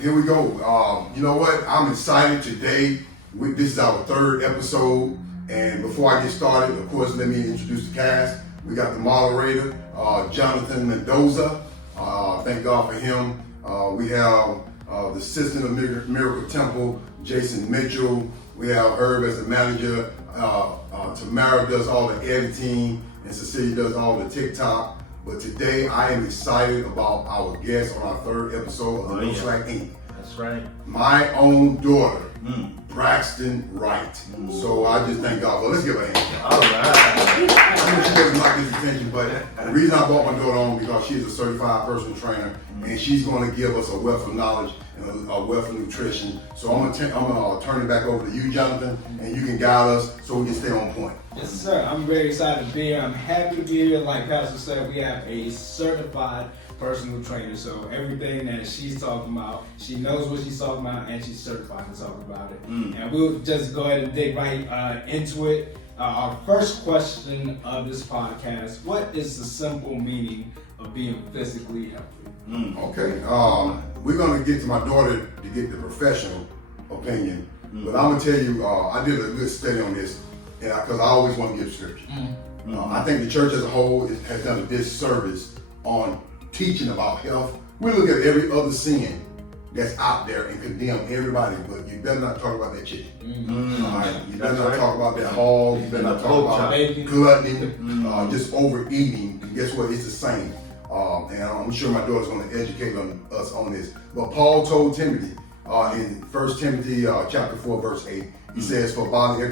here we go. You know what? I'm excited today. This is our third episode. And before I get started, of course, let me introduce the cast. We got the moderator, Jonathan Mendoza. Thank God for him. We have the assistant of Miracle Temple, Jason Mitchell. We have Herb as the manager. Tamara does all the editing, and Cecilia does all the TikTok. But today I am excited about our guest on our third episode of the No Slack Inc. That's right. My own daughter, Braxton Wright. So I just thank God. Well, let's give her a hand. All right. I know she doesn't like his attention, but the reason I brought my daughter on because she is a certified personal trainer, and she's going to give us a wealth of knowledge and a wealth of nutrition. So I'm gonna turn it back over to you, Jonathan, and you can guide us so we can stay on point. Yes, sir. I'm very excited to be here. I'm happy to be here. Like Pastor said, we have a certified personal trainer. So everything that she's talking about, she knows what she's talking about, and she's certified to talk about it. And we'll just go ahead and dig right into it. Our first question of this podcast: what is the simple meaning of being physically healthy? Okay. We're gonna get to my daughter to get the professional opinion, but I'm gonna tell you, I did a good study on this, and because I always want to give scripture. I think the church as a whole has done a disservice on teaching about health. We look at every other sin that's out there and condemn everybody, but you better not talk about that chicken. All right? You better not talk about that hog. You better not talk about gluttony, just overeating. Guess what? It's the same. And I'm sure my daughter's going to educate us on this. But Paul told Timothy in 1 Timothy chapter 4, verse 8, he says, "For bodily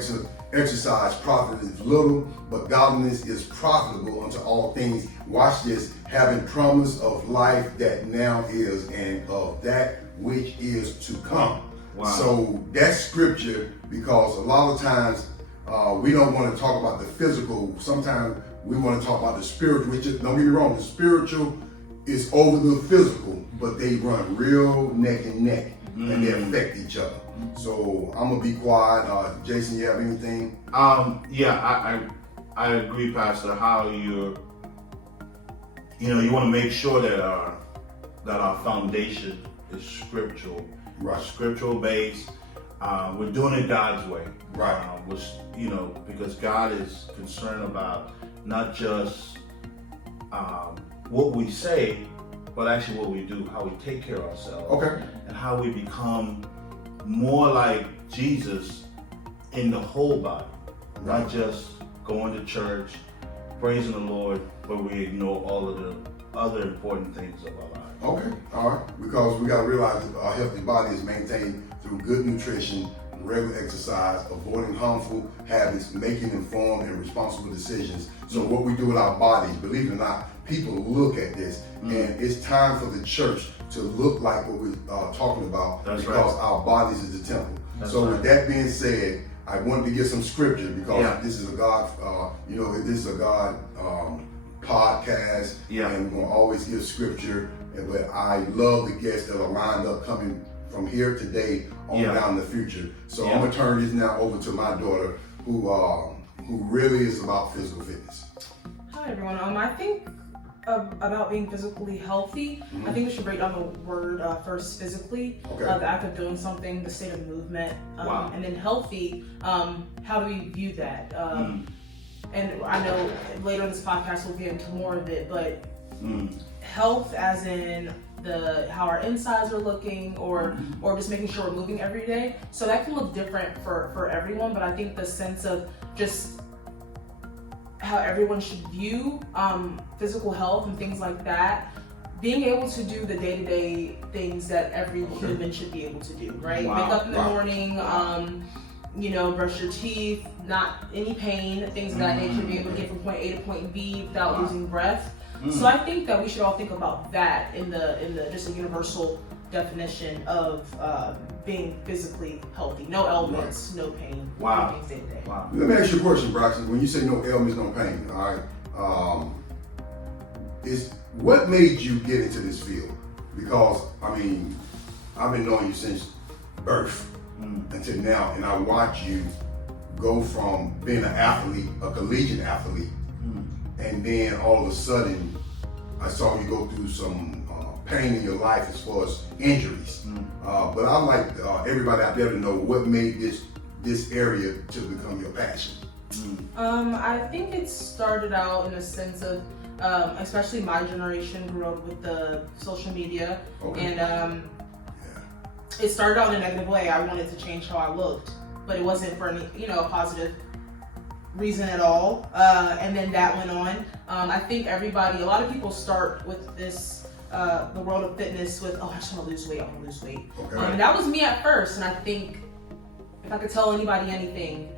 exercise profiteth little, but godliness is profitable unto all things." Watch this, having promise of life that now is and of that which is to come. Wow. So that's scripture, because a lot of times we don't want to talk about the physical. Sometimes we want to talk about the spiritual, which is, don't get me wrong, the spiritual is over the physical, but they run real neck and neck, and they affect each other. So I'm gonna be quiet. Jason, you have anything? Yeah, I agree, Pastor. How you want to make sure that our foundation is scriptural, right? Scriptural based. We're doing it God's way, right? Because God is concerned about not just what we say, but actually what we do, how we take care of ourselves, okay, and how we become more like Jesus in the whole body, right. Not just going to church, praising the Lord, but we ignore all of the other important things of our lives. Okay, all right, because we got to realize that a healthy body is maintained through good nutrition, regular exercise, avoiding harmful habits, making informed and responsible decisions. So what we do with our bodies, believe it or not, people look at this, and it's time for the church to look like what we're talking about. That's because right. Our bodies is the temple. That's so right. With that being said, I wanted to give some scripture because this is a God, this is a God podcast, and we're gonna always give scripture. But I love the guests that are lined up coming from here today on down in the future. So I'm gonna turn this now over to my daughter, who really is about physical fitness. Hi everyone. I think about being physically healthy. I think we should break down the word first. Physically, the act of doing something, the state of movement, and then healthy. How do we view that? And I know later in this podcast we'll get into more of it, but health as in how our insides are looking, or just making sure we're moving every day. So that can look different for everyone, but I think the sense of just how everyone should view physical health and things like that, being able to do the day-to-day things that every human should be able to do, right? Wake up in the morning, brush your teeth, not any pain, things of that nature, be able to get from point A to point B without losing breath. So I think that we should all think about that in the just a universal definition of being physically healthy. No ailments, no pain. Wow. Day to day. Wow. Let me ask you a question, Braxton. When you say no ailments, no pain, all right, is what made you get into this field? Because I've been knowing you since birth until now, and I watch you go from being an athlete, a collegiate athlete, and then all of a sudden, I saw you go through some pain in your life as far as injuries. But I'd like everybody out there to know what made this area to become your passion. I think it started out in a sense of, especially my generation grew up with the social media, and it started out in a negative way. I wanted to change how I looked, but it wasn't for any, a positive reason at all. And then that went on. I think a lot of people start with this, the world of fitness with, I just want to lose weight, I want to lose weight. And that was me at first, and I think if I could tell anybody anything,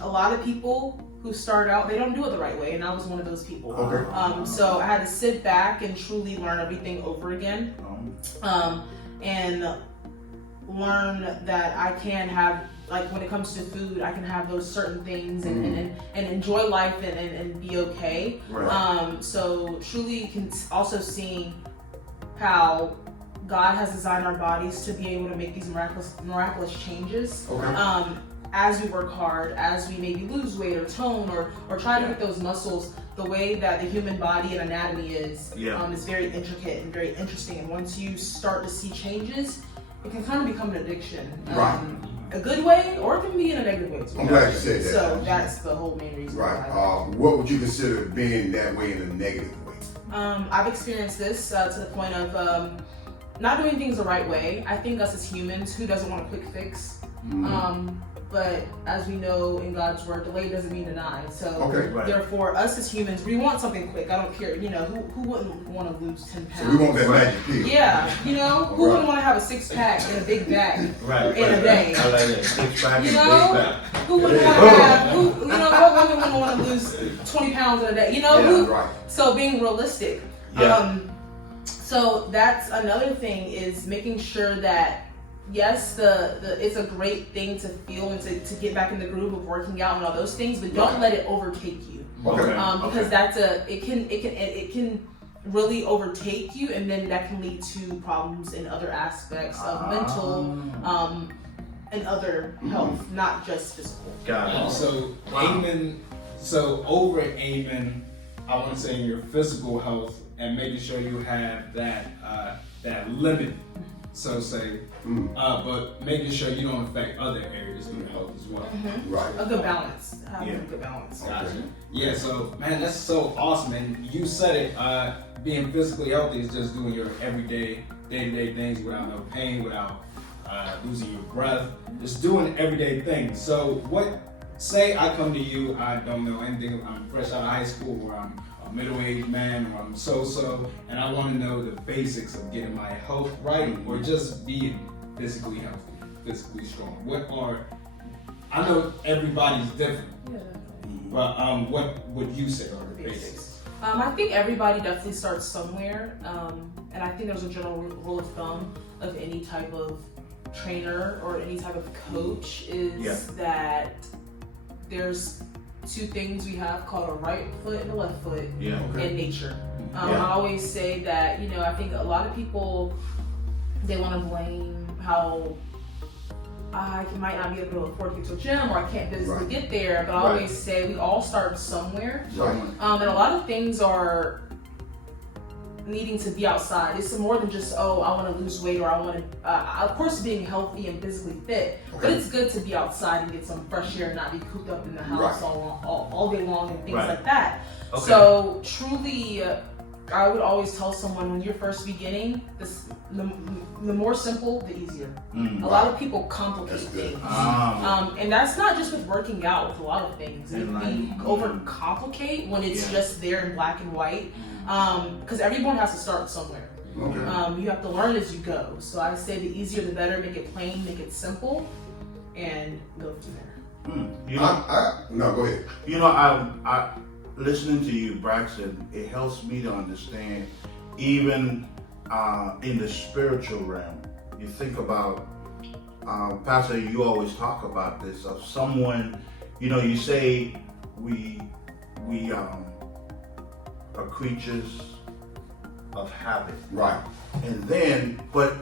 a lot of people who start out, they don't do it the right way, and I was one of those people. So I had to sit back and truly learn everything over again, and learn that I can have, like when it comes to food, I can have those certain things and enjoy life and be okay. So truly can also seeing how God has designed our bodies to be able to make these miraculous changes. As we work hard, as we maybe lose weight or tone or try to get those muscles, the way that the human body and anatomy is very intricate and very interesting. And once you start to see changes, it can kind of become an addiction. A good way, or it can be in a negative way too. I'm glad you said that. So that's the whole main reason. What would you consider being that way in a negative way? I've experienced this to the point of not doing things the right way. I think us as humans, who doesn't want a quick fix? But as we know in God's word, delay doesn't mean denied. So therefore, us as humans, we want something quick. I don't care, who wouldn't want to lose 10 pounds? So we want that magic pill. Yeah, who wouldn't want to have a 6-pack and a big bag in a day? I like it. 6-pack and big bag. Who wouldn't want to have, what women wouldn't want to lose 20 pounds in a day? So being realistic. So that's another thing, is making sure that yes, it's a great thing to feel and to get back in the groove of working out and all those things, but don't let it overtake you. Because it can really overtake you, and then that can lead to problems in other aspects of mental and other health, not just physical. Got it. So aiming, over aiming, I want to say, your physical health and making sure you have that limit, so say, but making sure you don't affect other areas of your health as well. A good balance. Having a good balance. Gotcha. Yeah, so man, that's so awesome. And you said it, being physically healthy is just doing your everyday, day-to-day things without no pain, without losing your breath, just doing everyday things. So say I come to you, I don't know anything, I'm fresh out of high school, or I'm a middle-aged man, or I'm so-so, and I want to know the basics of getting my health right, or just being physically healthy, physically strong. I know everybody's different, but what would you say are the basics? I think everybody definitely starts somewhere, and I think there's a general rule of thumb of any type of trainer or any type of coach is that there's two things we have called a right foot and a left foot in nature. I always say that, I think a lot of people, they want to blame how I might not be able to afford to get to a gym, or I can't physically get there, but I always say we all start somewhere. And a lot of things are needing to be outside. It's more than just, I want to lose weight, or I want to, of course, being healthy and physically fit, but it's good to be outside and get some fresh air and not be cooped up in the house all day long and things like that. So truly, I would always tell someone, when you're first beginning, the more simple, the easier. A lot of people complicate things. And that's not just with working out, with a lot of things. We overcomplicate when it's just there in black and white. Because everyone has to start somewhere. You have to learn as you go. So I say the easier the better. Make it plain, make it simple, and go from there. No, go ahead. I listening to you, Braxton, it helps me to understand, even in the spiritual realm. You think about, Pastor, you always talk about this, of someone, you say we are creatures of habit. And then, but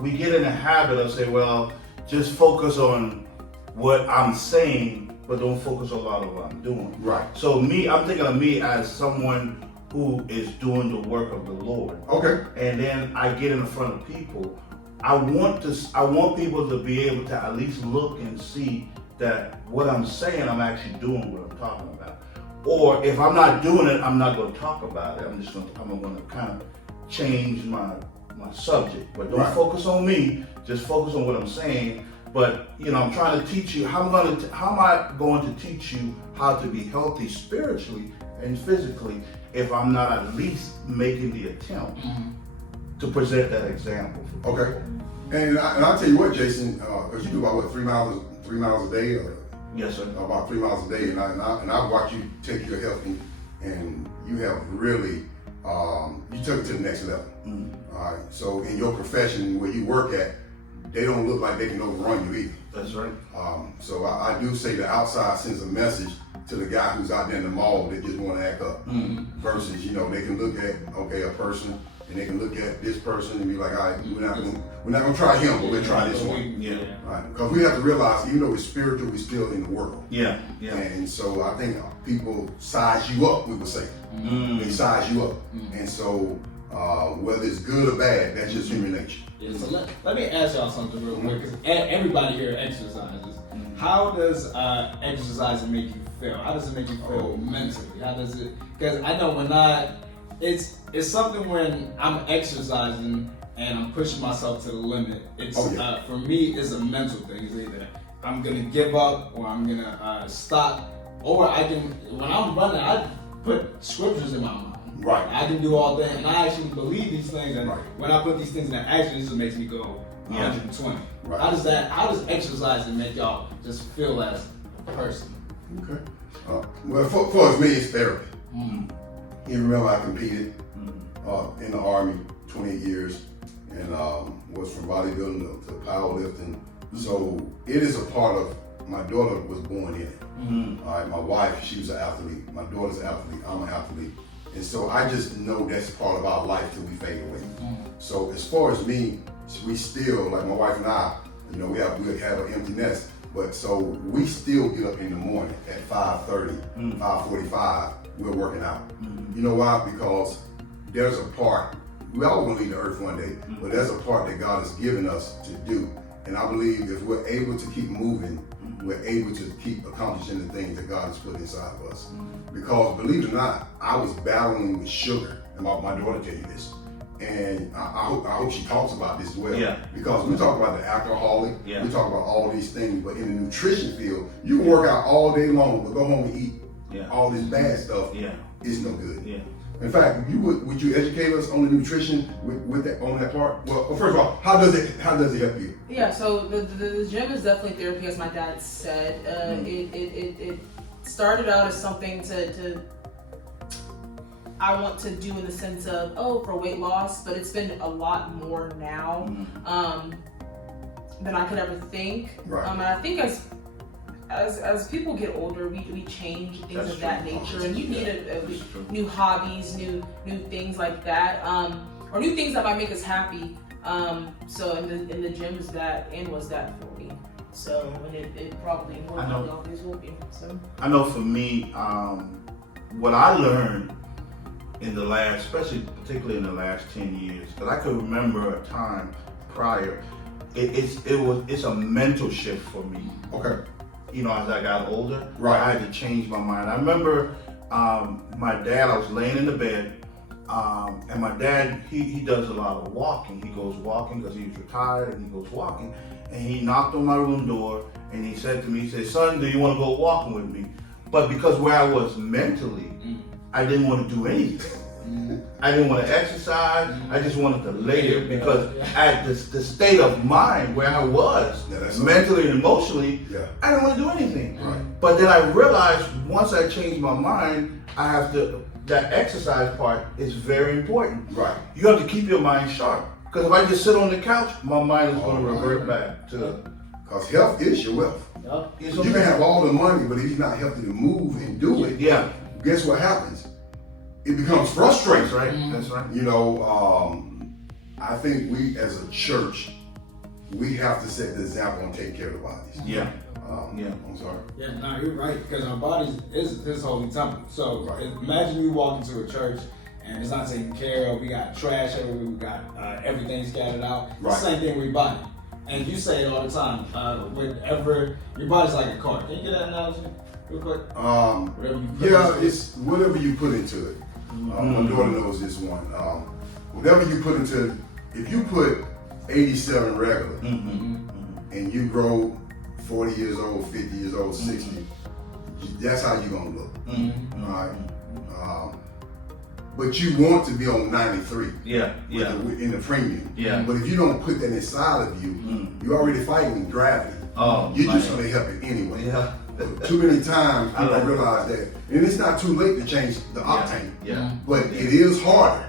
we get in a habit of saying, well, just focus on what I'm saying, but don't focus on a lot of what I'm doing. So I'm thinking of me as someone who is doing the work of the Lord. Okay. And then I get in front of people. I want people to be able to at least look and see that what I'm saying, I'm actually doing what I'm talking about. Or if I'm not doing it, I'm not going to talk about it. I'm going to kind of change my subject. But don't focus on me. Just focus on what I'm saying. But I'm trying to teach you. How am I going to teach you how to be healthy spiritually and physically if I'm not at least making the attempt to present that example for people? Okay. And I'll tell you what, Jason, because you do about 3 miles a day. Yes, sir. About 3 miles a day, and I've watched you take your health, and you have really you took it to the next level. All right. So in your profession, where you work at, they don't look like they can overrun you either. That's right. So I do say the outside sends a message to the guy who's out there in the mall that just want to act up. Versus, they can look at a person, and they can look at this person and be like, all right, we're not gonna try him, but we'll try this one. Yeah. Right? Because we have to realize, even though we're spiritual, we're still in the world. Yeah. Yeah. And so I think people size you up, we would say. They size you up. And so whether it's good or bad, that's just human nature. Yeah, so let me ask y'all something real quick, because everybody here exercises. How does exercising make you feel? How does it make you feel mentally? How does it? Because I know it's something when I'm exercising and I'm pushing myself to the limit. It's for me, it's a mental thing. It's either I'm gonna give up or I'm gonna stop, or when I'm running, I put scriptures in my mind. Right. I can do all that, and I actually believe these things. And when I put these things in action, it just makes me go 120. Right. How does exercising make y'all just feel as a person? Okay. Well, for me, it's therapy. You remember I competed in the Army 28 years and was from bodybuilding to powerlifting. So it is a part of, my daughter was born in it. All right, my wife, she was an athlete. My daughter's an athlete. I'm an athlete. And so I just know that's part of our life till we fade away. So as far as me, we still, like my wife and I, we have an empty nest. But so we still get up in the morning at 5:30, 5:45, we're working out. You know why? Because there's a part, we all gonna leave the earth one day, but there's a part that God has given us to do. And I believe if we're able to keep moving, we're able to keep accomplishing the things that God has put inside of us. Because believe it or not, I was battling with sugar, and my daughter tell you this. And I hope she talks about this as well. Yeah. Because we talk about the alcoholic, Yeah. we talk about all these things, but in the nutrition field, you can work out all day long, but go home and eat all this bad stuff. Yeah. It's no good. Yeah. In fact, would you educate us on the nutrition with that on that part? Well, first of all, how does it help you? Yeah, so the gym is definitely therapy, as my dad said. It started out as something to I want to do in the sense of for weight loss, but it's been a lot more now than I could ever think. Right. And I think as people get older, we change things That's of that true. nature, and you need new hobbies, new things like that, or new things that might make us happy. So in the gyms, that was that for me. So and it probably always will be. So I know for me, what I learned in the last, particularly in the last 10 years, because I could remember a time prior, it's a mental shift for me. Okay. As I got older, Right. I had to change my mind. I remember my dad, I was laying in the bed, and my dad, he does a lot of walking. He goes walking because he's retired, and he goes walking. And he knocked on my room door, and he said to me, he said, "Son, do you want to go walking with me?" But because where I was mentally, I didn't want to do anything. I didn't want to exercise. I just wanted to lay there because at the state of mind where I was, mentally and emotionally, I didn't want to do anything. Right. But then I realized once I changed my mind, that exercise part is very important. Right. You have to keep your mind sharp. Because if I just sit on the couch, my mind is going to revert back to... Because health is your wealth. You can have all the money, but if you're not healthy to move and do it, guess what happens? It becomes frustrating. That's right. That's right. I think we as a church, we have to set the example and take care of the bodies. Yeah. I'm sorry. Yeah, no, you're right, because our bodies is His holy temple. So imagine you walk into a church and it's not taken care of. We got trash everywhere. We got everything scattered out. Right. Same thing with your body. And you say it all the time. Whenever your body's like a car. Can you get that analogy real quick? It's whatever you put into it. My daughter knows this one. Whatever you put into it, if you put 87 regular and you grow 40 years old, 50 years old, 60, that's how you're gonna look. All right. But you want to be on 93. In the premium. But if you don't put that inside of you, you're already fighting gravity. You're just gonna help it anyway. Too many times I don't realize that, and it's not too late to change the octane. But it is harder.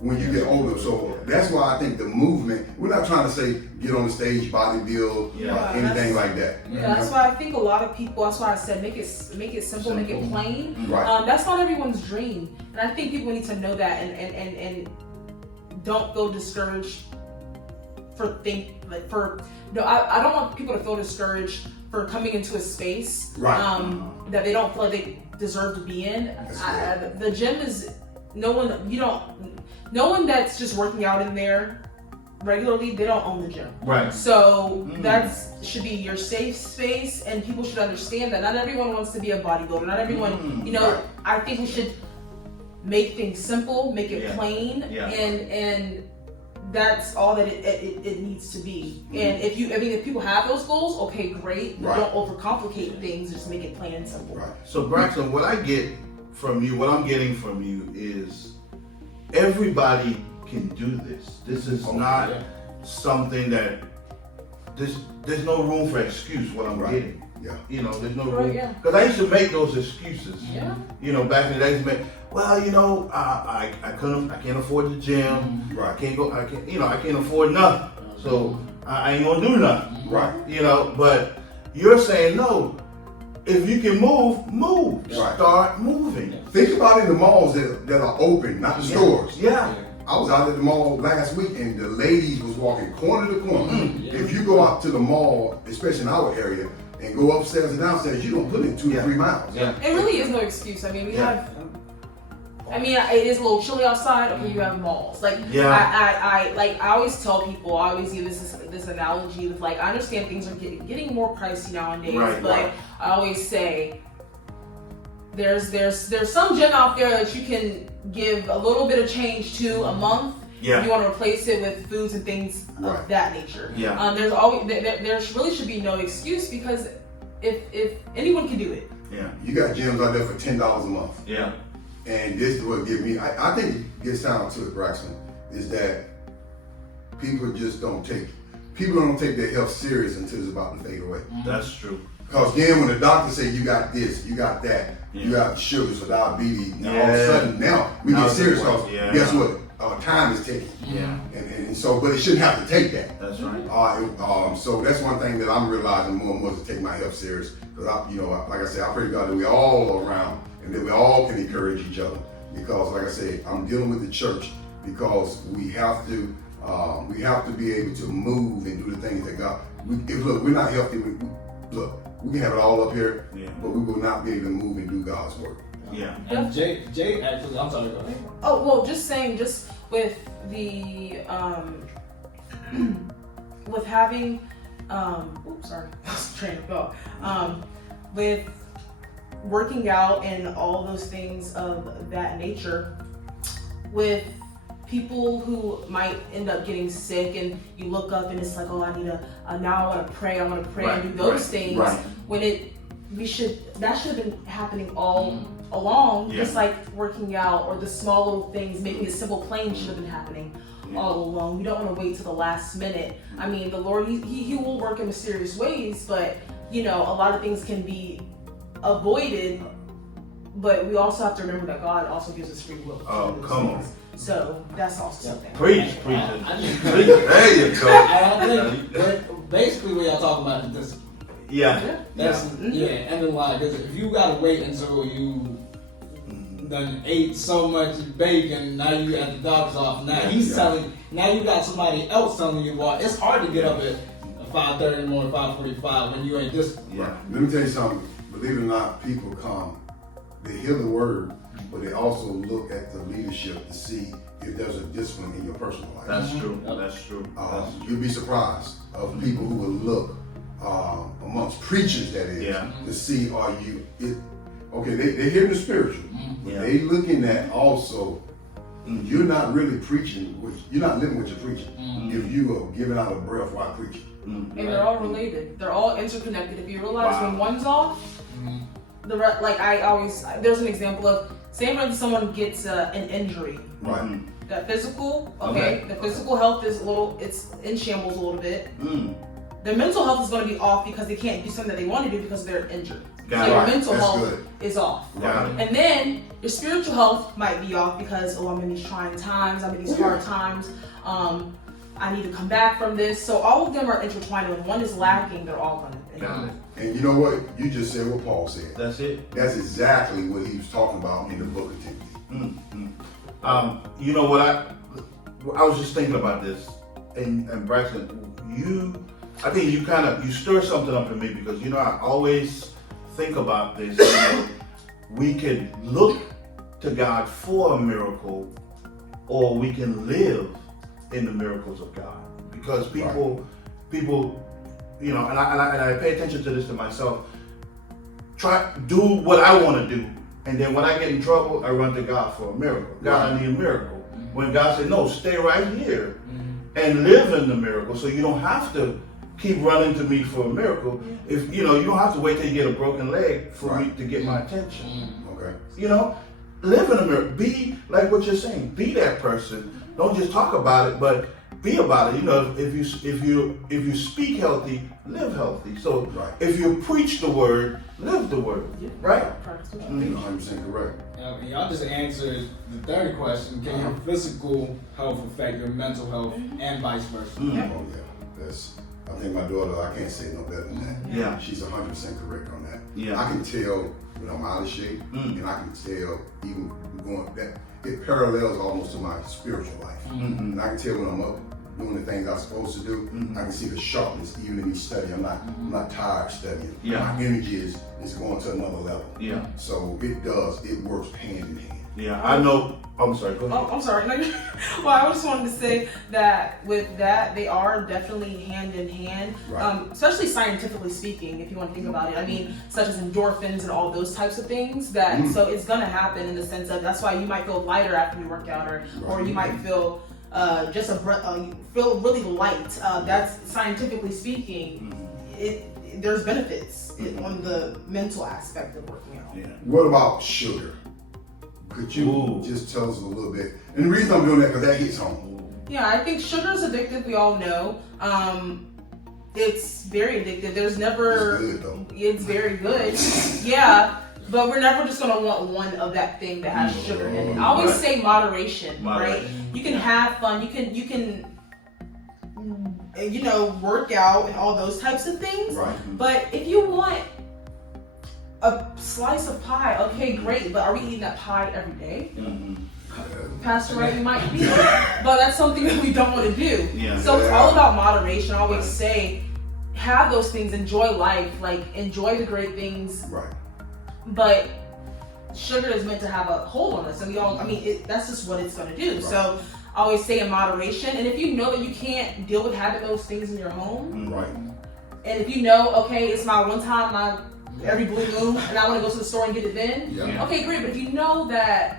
When you get older, so that's why I think the movement. We're not trying to say get on the stage, bodybuild, anything like that. Yeah, that's why I think a lot of people. That's why I said make it simple, make it plain. Right. That's not everyone's dream, and I think people need to know that and don't feel discouraged I don't want people to feel discouraged for coming into a space that they don't feel like they deserve to be in. The gym is no one that's just working out in there regularly, they don't own the gym. Right. So that should be your safe space, and people should understand that not everyone wants to be a bodybuilder. Not everyone, I think we should make things simple, make it plain, and that's all that it needs to be. And if people have those goals, okay, great. But don't overcomplicate things, just make it plain and simple. Right. So Braxton, what I'm getting from you is everybody can do this. This is not something that there's no room for excuse. What I'm getting, there's no room because I used to make those excuses. Back in the days, I can't afford the gym. Right. I can't afford nothing. So I ain't gonna do nothing. Right. But you're saying no. If you can move. Right. Start moving. Think about it in the malls that are open, not the stores. Yeah. I was out at the mall last week and the ladies was walking corner to corner. If you go out to the mall, especially in our area, and go upstairs and downstairs, you don't put in 2 to 3 miles. It really is no excuse. I mean, it is a little chilly outside. Okay, you have malls. I always tell people. I always use this analogy with I understand things are getting more pricey nowadays, but I always say there's some gym out there that you can give a little bit of change to a month. If you want to replace it with foods and things of that nature. There really should be no excuse because if anyone can do it. You got gyms out there for $10 a month. And this is what gives me, I think it gets down to it, Braxton, is that people don't take their health serious until it's about to fade away. That's true. Because then when the doctor say you got this, you got that, you got sugars or diabetes, and all of a sudden now we get serious because guess what? Time is ticking. And so, but it shouldn't have to take that. That's right. So that's one thing that I'm realizing more and more to take my health serious. Because like I said, I pray to God that we all are around and that we all can encourage each other. Because like I said, I'm dealing with the church because we have to be able to move and do the things that God. Look, we're not healthy. We can have it all up here, but we will not be able to move and do God's work. And Jay actually, I'm sorry, go ahead. Oh, well, just with the, with having, train of thought. With working out and all those things of that nature, with people who might end up getting sick and you look up and it's like, oh, I need now I want to pray and do those things. When that should have been happening all along, just like working out or the small little things, making it simple, plain should have been happening all along. We don't want to wait till the last minute. I mean, the Lord, he will work in mysterious ways, but a lot of things can be avoided, but we also have to remember that God also gives us free will. Oh, come on. So that's also something. Preach. There you go. I think basically what y'all talking about is this. And then because if you gotta wait until you done ate so much bacon, now you at the doctor's office. Now now you got somebody else telling you, well, it's hard to get up at 5:30 in the morning, 5:45 when you ain't just. Let me tell you something. Believe it or not, people come, they hear the word, but they also look at the leadership to see if there's a discipline in your personal life. That's true. That's true. You'd be surprised of people who will look amongst preachers, that is, to see are you. Okay, they're hearing the spiritual, but they looking at also. You're not really preaching. You're not living what you're preaching. If you are giving out a breath while preaching. And they're all related. They're all interconnected. If you realize when one's off, there's an example of, say when someone gets an injury. Right. That physical, the physical health is it's in shambles a little bit. Their mental health is going to be off because they can't do something that they want to do because they're injured. So your mental health is off. And then your spiritual health might be off because, I'm in these trying times, I'm in these hard times, I need to come back from this. So all of them are intertwined. When one is lacking, they're all going to. And you know what? You just said what Paul said. That's it. That's exactly what he was talking about in the book of Timothy. You know what? I was just thinking about this, and Braxton, I think you stir something up in me because I always think about this. We can look to God for a miracle, or we can live in the miracles of God. Because people, and I pay attention to this to myself. Do what I want to do, and then when I get in trouble, I run to God for a miracle. God, I need a miracle. When God said, no, stay right here and live in the miracle, so you don't have to keep running to me for a miracle. If you don't have to wait till you get a broken leg for me to get my attention. Live in a miracle. Be like what you're saying. Be that person. Don't just talk about it, but be about it. If you speak healthy, live healthy. So if you preach the word, live the word. Right? 100% correct. Y'all just answered the third question. Can your physical health affect your mental health and vice versa? Oh yeah. I think my daughter, I can't say no better than that. Yeah. She's 100% correct on that. Yeah. I can tell when I'm out of shape, and I can tell even going that it parallels almost to my spiritual life. And I can tell when I'm up doing the things I'm supposed to do. I can see the sharpness even in me studying. I'm not tired studying. My energy is going to another level. Yeah. So it works hand in hand. Yeah, I know. I'm sorry, go ahead. Oh, I'm sorry. Well, I just wanted to say that with that, they are definitely hand in hand, especially scientifically speaking, if you want to think about it. I mean, such as endorphins and all those types of things. So it's going to happen in the sense of, that's why you might feel lighter after you work out, or you might feel feel really light. That's scientifically speaking. There's benefits on the mental aspect of working out. Yeah. What about sugar? Could you just tell us a little bit? And the reason I'm doing that, because that hits home. Yeah, I think sugar is addictive. We all know. It's very addictive. There's never. It's good though. It's very good. Yeah, but we're never just gonna want one of that thing that has sugar in it. I always say moderation, right? You can have fun. You can work out and all those types of things. Right. But if you want a slice of pie, okay, great, but are we eating that pie every day? Pastor Wright, we might be, but that's something that we don't want to do. So it's all about moderation. I always say, have those things, enjoy life, enjoy the great things. Right. But sugar is meant to have a hold on us, and that's just what it's going to do. Right. So I always say in moderation, and if you know that you can't deal with having those things in your home, right, and if you know, okay, it's my one time, every blue moon, and I want to go to the store and get it then. Yeah. Okay, great. But if you know that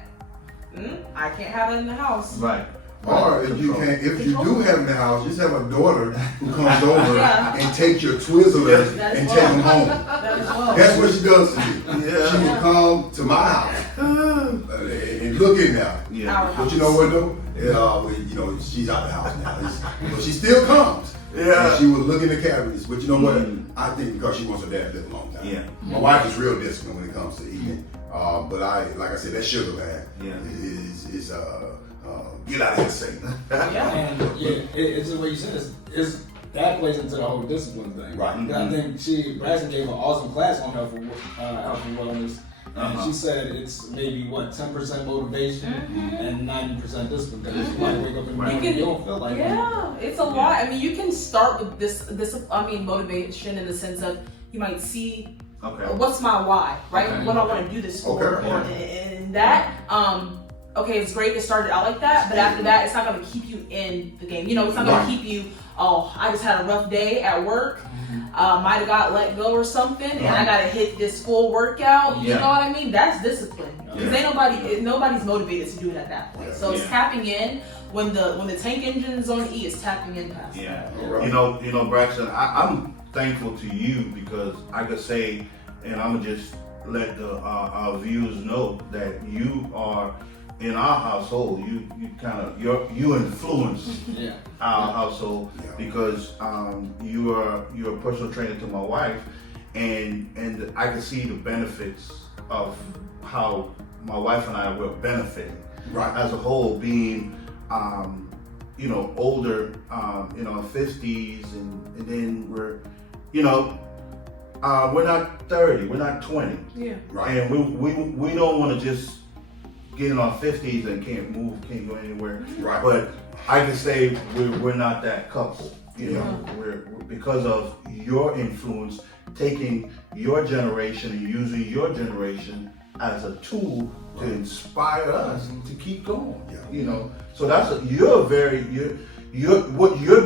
I can't have it in the house, right? Or if you do have it in the house, just have a daughter who comes over and take your Twizzlers and take them home. That's what she does to me. Yeah. She will come to my house and look in there. Yeah. But you know what though? She's out of the house now. But she still comes. Yeah. And she would look in the cabinets. But you know what? I think because she wants her dad to live a long time. Yeah. My wife is real disciplined when it comes to eating. But like I said, that sugar bag is get out of here, Satan. It's the way you said it. That plays into the whole discipline thing. Right. I think Braxton gave an awesome class on health and wellness. And she said it's maybe 10% motivation and 90% discipline. Because you might wake up in the morning and you don't feel like it. Yeah, it's a lot. I mean, you can start with this motivation in the sense of you might see what's my why, right? What I want to do this for, and that okay, it's great to start it out like that, but after that, it's not going to keep you in the game. You know, it's not going to keep you, oh, I just had a rough day at work. Might have got let go or something, and I got to hit this full workout. You know what I mean? That's discipline. Because nobody's motivated to do it at that point. So it's tapping in. When the tank engine is on E, it's tapping in past. Yeah. You know, Braxton, I'm thankful to you because I could say, and I'm gonna just let our viewers know that you are in our household. You influence our household because you're a personal trainer to my wife, and I can see the benefits of how my wife and I were benefiting as a whole, being older, in our 50s, and then we're not 30, we're not 20. Yeah. Right. And we don't want to just get in our 50s and can't move, can't go anywhere. Right. But I can say we're not that couple. We're because of your influence, taking your generation and using your generation as a tool to inspire us to keep going. So that's what you're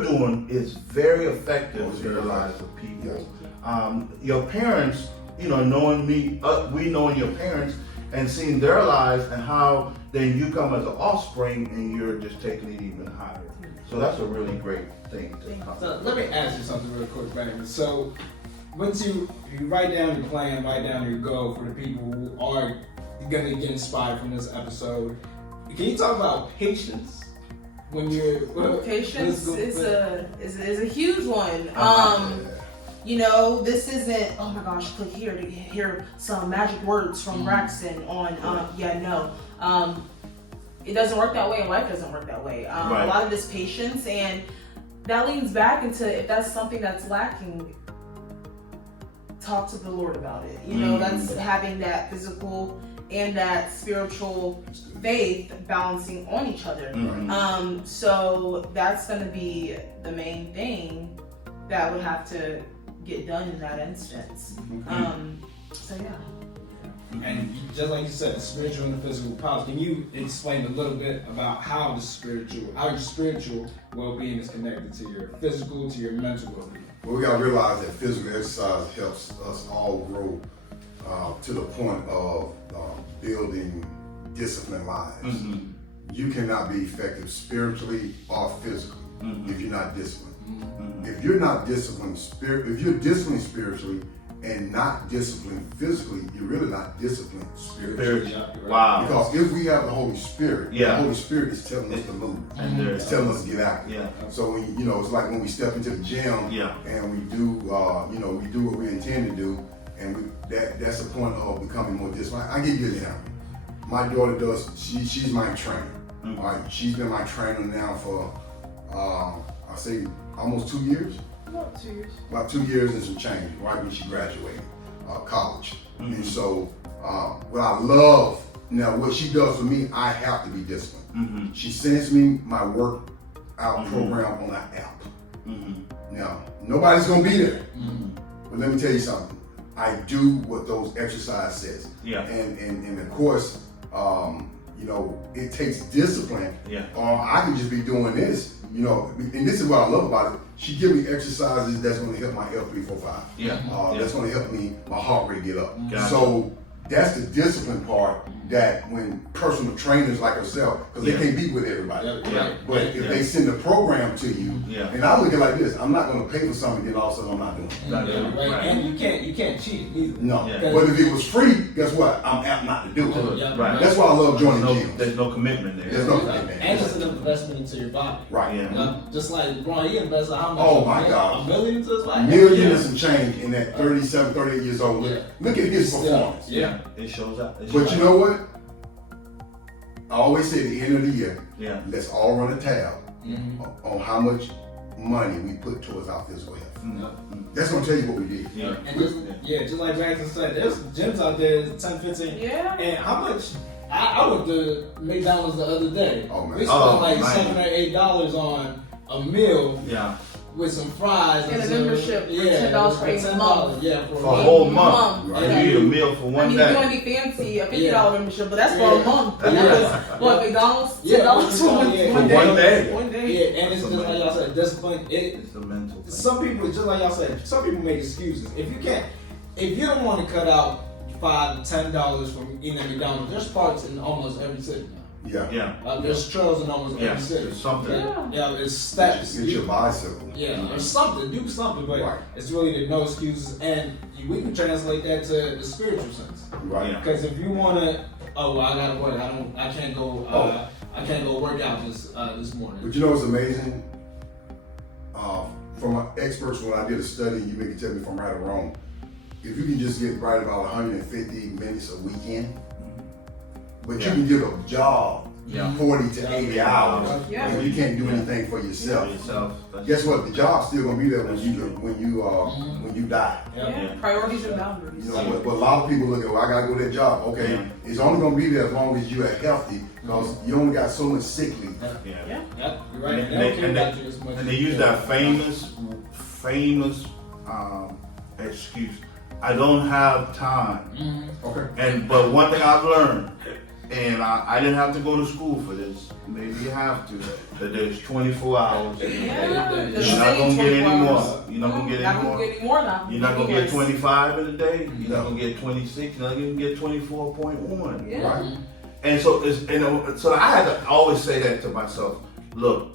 doing is very effective in the lives of people. Your parents, knowing me, we knowing your parents and seeing their lives and how then you come as an offspring and you're just taking it even higher. So that's a really great thing to come. So let me ask you something real quick, Brandon. So once you write down your plan, write down your goal for the people who are gonna get inspired from this episode, can you talk about patience? When you're patience is a huge one. This isn't, oh my gosh, click here to hear some magic words from Braxton on, it doesn't work that way, and life doesn't work that way. A lot of this patience, and that leans back into, if that's something that's lacking, talk to the Lord about it. That's having that physical and that spiritual faith balancing on each other. So that's going to be the main thing that would have to get done in that instance. And just like you said, the spiritual and the physical powers. Can you explain a little bit about how your spiritual well-being is connected to your physical, to your mental well-being? Well, we gotta realize that physical exercise helps us all grow to the point of building disciplined lives. You cannot be effective spiritually or physically if you're not disciplined. If you're not disciplined if you're disciplined spiritually and not disciplined physically, you're really not disciplined spiritually. Wow. Because if we have the Holy Spirit, the Holy Spirit is telling us to move. It's telling us to get active. So it's like when we step into the gym and we do we do what we intend to do, and that's the point of becoming more disciplined. I'll give you an example. My daughter she's my trainer. All right, she's been my trainer now for I say almost 2 years. About 2 years. About 2 years and some change, right when she graduated college. And so what I love, now what she does for me, I have to be disciplined. She sends me my workout program on an app. Now, nobody's gonna be there. But let me tell you something. I do what those exercise says. And of course, it takes discipline. Or I can just be doing this. And this is what I love about it. She give me exercises that's going to help my L345. That's going to help me, my heart rate get up. So that's the discipline part that when personal trainers like herself, because they can't be with everybody. But if they send a program to you, and I look at it like this, I'm not going to pay for something and then all of a sudden I'm not doing it. And you can't cheat either. No. But if it was free, guess what? I'm apt not to do it. That's why I love joining gyms. There's no commitment there. There's no commitment. And it's an investment into your body. Just like Ron, he invested how much? Oh my God. $1 million into his life? Million and some change in that 37, 38 years old. Look at his performance. It shows up. But you know what? I always say at the end of the year, let's all run a tab on how much money we put towards our physical health. That's gonna tell you what we did. And just like Braxton said, there's gyms out there, 10, 15. And how much? I went to McDonald's the other day. We spent like $7 or $8 on a meal. with some fries And a some- membership for yeah, $10 for a $10, month. yeah, For a whole month. Right. And you eat a meal for I one mean, if you want day. to be fancy, a $50 membership, but that's for a month. And Yeah. that was what McDonald's Yeah, $10 for one, yeah. one For one day. day. One day. Yeah, and it's just like y'all said, discipline. It's a mental thing. Some people, just like y'all said, some people make excuses. If you don't want to cut out $5-10 from eating at McDonald's, there's parts in almost every city now. Yeah. Yeah. There's trails in almost Yeah. every city. It's something. Yeah. Yeah, it's steps. Get your bicycle. Yeah, or something, do something, but Right. it's really the no excuses, and we can translate that to the spiritual sense. Right. Yeah. Because if you wanna, well, I gotta work. I can't go. I can't go work out this morning. But you know what's amazing? From experts, when I did a study, you may tell me if I'm right or wrong. If you can just get right about 150 minutes a weekend, but you can give a job Yeah. 40 to 80 hours, Yeah. and you can't do anything for yourself. Yourself. Guess what? The job's still gonna be there when you die. Yeah. Yeah. Priorities and boundaries. You know, but a lot of people look at, well, I gotta go to that job. Okay, Yeah. it's only gonna be there as long as you are healthy, because you only got so much sick leave. Yeah. Yeah. Yep, you're right. And They don't care they- about you as much. And they use that famous excuse. I don't have time. Okay. But one thing I've learned, and I didn't have to go to school for this. Maybe you have to. That there's 24 hours. In a day. Yeah. You're You're The not same gonna get 24 any more. hours. You're not gonna get Not any gonna more. get any more now. You're not gonna get Yes. 25 in a day. You're No. not gonna get 26. You're not gonna get 24.1. Yeah. Right. And so so I had to always say that to myself. Look,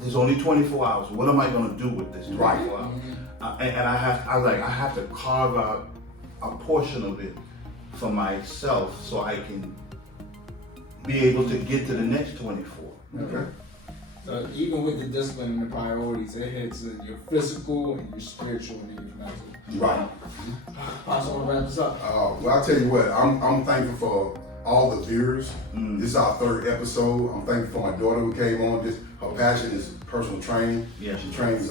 there's only 24 hours. What am I gonna do with this 24 hours? And I have to carve out a portion of it for myself so I can be able to get to the next 24. Okay. So even with the discipline and the priorities, it hits your physical and your spiritual and your mental. Right. Pastor, I want to wrap this up. Well, I'll tell you what, I'm thankful for all the viewers. This is our 3rd episode. I'm thankful for my daughter who came on. Her passion is personal training. Yeah. She trains,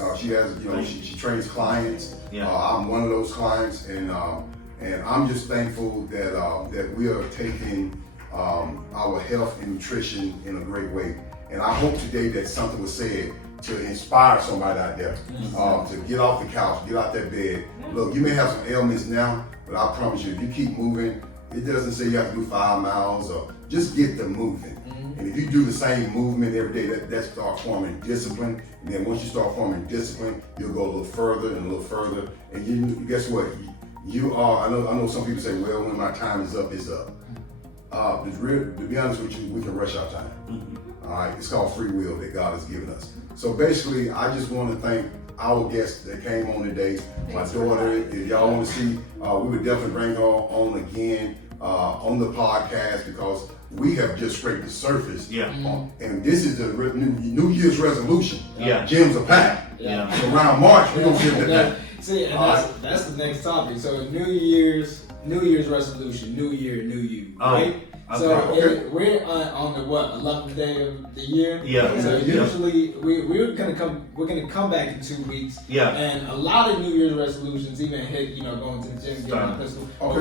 she trains clients. Yeah. I'm one of those clients, and I'm just thankful that we are taking our health and nutrition in a great way. And I hope today that something was said to inspire somebody out there to get off the couch, get out that bed. Look, you may have some ailments now, but I promise you, if you keep moving, it doesn't say you have to do 5 miles, or just get the moving. And if you do the same movement every day, that starts forming discipline. And then once you start forming discipline, you'll go a little further and a little further. And you guess what? You are. I know some people say, well, when my time is up, it's up. To be honest with you, we can rush our time. All right, it's called free will that God has given us. So basically, I just want to thank our guests that came on today. My daughter, if y'all want to see, we would definitely bring her on again on the podcast, because we have just scraped the surface. Yeah. And this is the New Year's resolution. Yeah. Gyms are packed. Yeah. So around March, we're going to get that. See, and that's the next topic. So New Year's resolution, New Year, New You, right? So we're on the 11th day of the year. Yeah. So usually we're gonna come back in 2 weeks. Yeah. And a lot of New Year's resolutions even hit going to the gym, getting a physical. But Okay.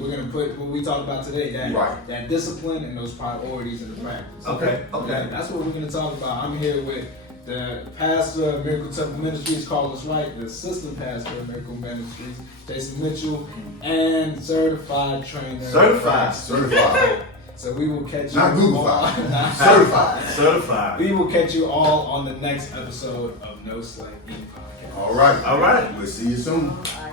we're gonna put what we talked about today, that discipline and those priorities in the practice. Okay. That's what we're gonna talk about. I'm here with the pastor of Miracle Temple Ministries, Wright, the assistant pastor of Miracle Ministries, Jason Mitchell, and certified trainer. Certified. So we will catch you. Not Google all- Certified. We will catch you all on the next episode of No Slack Podcast. All right. All right. We'll see you soon. Bye.